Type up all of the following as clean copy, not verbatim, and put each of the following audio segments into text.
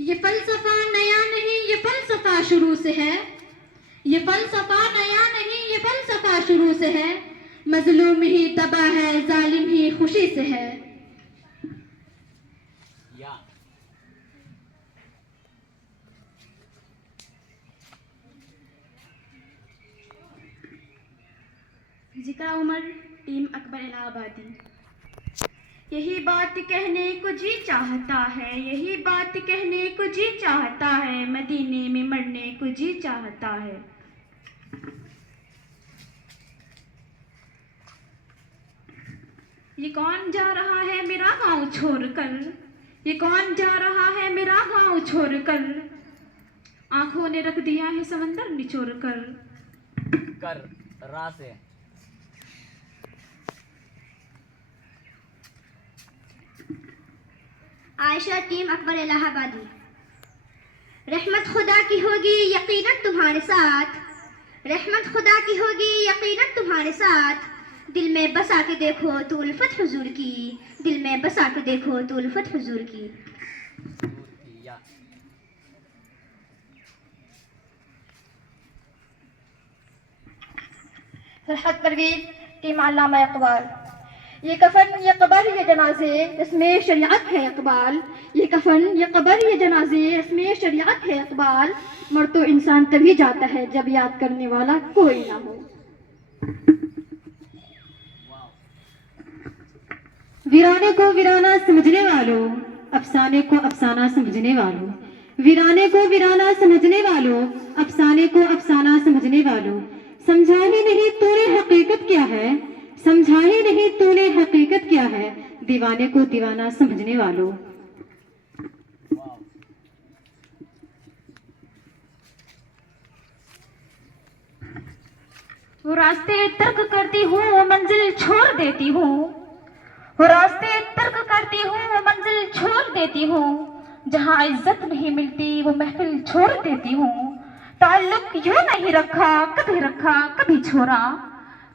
یہ فلسفہ نیا نہیں، یہ فلسفہ شروع سے ہے، یہ فلسفہ نیا نہیں، یہ فلسفہ شروع سے ہے، مظلوم ہی تباہ ہے، ظالم ہی خوشی سے ہے۔ ذکر عمر، ٹیم اکبر الہ آبادی۔ یہی بات کہنے کو جی چاہتا ہے، یہی بات کہنے کو جی چاہتا ہے، مدینے میں مرنے کو جی چاہتا ہے۔ یہ کون جا رہا ہے میرا گاؤں چھوڑ کر، یہ کون جا رہا ہے میرا گاؤں چھوڑ کر، آنکھوں نے رکھ دیا ہے سمندر نچوڑ کر۔ را سے عائشہ، ٹیم اکبر الہ آبادی۔ رحمت خدا کی ہوگی یقیناً تمہارے ساتھ، رحمت خدا کی ہوگی یقیناً تمہارے ساتھ، دل میں بسا کے دیکھو تو الفت حضور کی، دل میں بسا کے دیکھو تو الفت حضور کی۔ فرحت پروین، ٹیم علامہ اقبال۔ یہ کفن، یہ قبر، یہ جنازے، اس میں شریعت ہے اقبال، یہ کفن، یہ قبر، یہ جنازے، اس میں شریعت ہے اقبال، مر تو انسان تبھی جاتا ہے جب یاد کرنے والا کوئی نہ ہو۔ ویرانے کو ویرانہ سمجھنے والوں، افسانے کو افسانہ سمجھنے والوں، ویرانے کو ویرانہ سمجھنے والوں، افسانے کو افسانہ سمجھنے والوں، سمجھا ہی نہیں تو نے حقیقت کیا ہے، سمجھا ہی نہیں تو نے حقیقت کیا ہے، دیوانے کو دیوانہ سمجھنے والوں۔ وہ راستے ترک کرتی ہوں، وہ منزل چھوڑ دیتی ہوں، وہ راستے ترک کرتی ہوں، وہ منزل چھوڑ دیتی ہوں، جہاں عزت نہیں ملتی وہ محفل چھوڑ دیتی ہوں، تعلق یوں نہیں رکھا کبھی رکھا کبھی چھوڑا،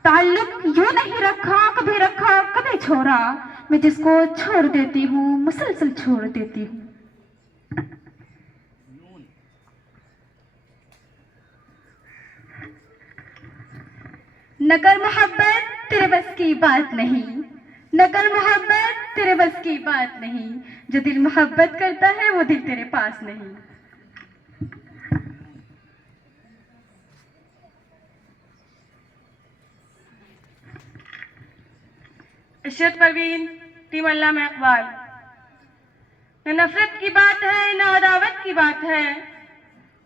تعلق یوں نہیں رکھا کبھی رکھا کبھی چھوڑا، میں جس کو چھوڑ دیتی ہوں مسلسل چھوڑ دیتی ہوں۔ نہ کر محبت تیرے بس کی بات نہیں، نہ کر محبت تیرے بس کی بات نہیں، جو دل محبت کرتا ہے وہ دل تیرے پاس نہیں۔ عشرت پروین، ٹیم علامہ اقبال۔ نہ نفرت کی بات ہے نہ عداوت کی بات ہے،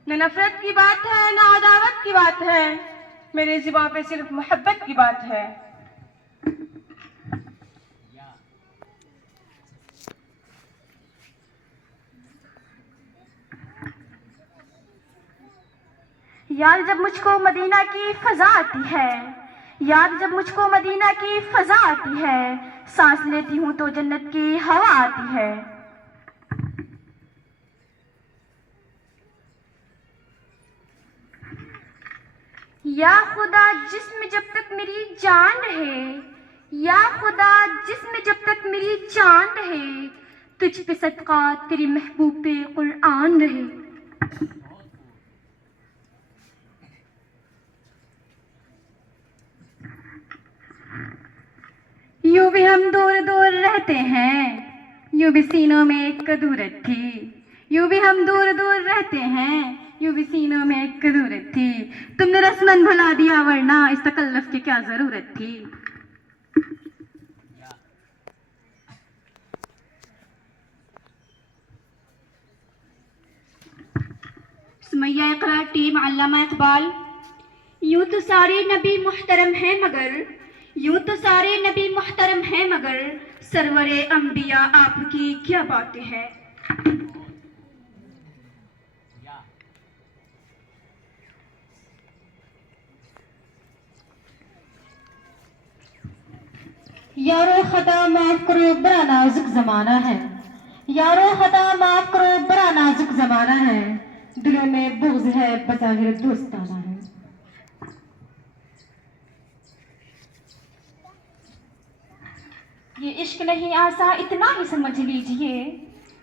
نہ نفرت کی بات ہے نہ عداوت کی بات ہے، میرے زباں پہ صرف محبت کی بات ہے۔ یاد جب مجھ کو مدینہ کی فضا آتی ہے، یاد جب مجھ کو مدینہ کی فضا آتی ہے، سانس لیتی ہوں تو جنت کی ہوا آتی ہے۔ یا خدا جسم جب تک میری جان رہے، یا خدا جسم جب تک میری جان رہے، تجھ پہ صدقہ تیری محبوب پہ قرآن رہے۔ یوں بھی ہم دور دور رہتے ہیں، یوں بھی سینوں میں ایک کدورت تھی، یوں بھی ہم دور دور رہتے ہیں، یوں بھی سینوں میں ایک کدورت تھی، تم نے رسمن بھلا دیا ورنہ اس تکلف کی کیا ضرورت تھی۔ سمیہ اقرا، ٹیم علامہ اقبال۔ یوں تو سارے نبی محترم ہیں مگر، یوں تو سارے نبی محترم ہیں مگر، سرور انبیاء آپ کی کیا بات ہے۔ یارو خطا معاف کرو بڑا نازک زمانہ ہے، یارو خطا معاف کرو بڑا نازک زمانہ ہے، دلوں میں بغض ہے بظاہر دوستانہ ہے۔ یہ عشق نہیں آسا اتنا ہی سمجھ لیجئے،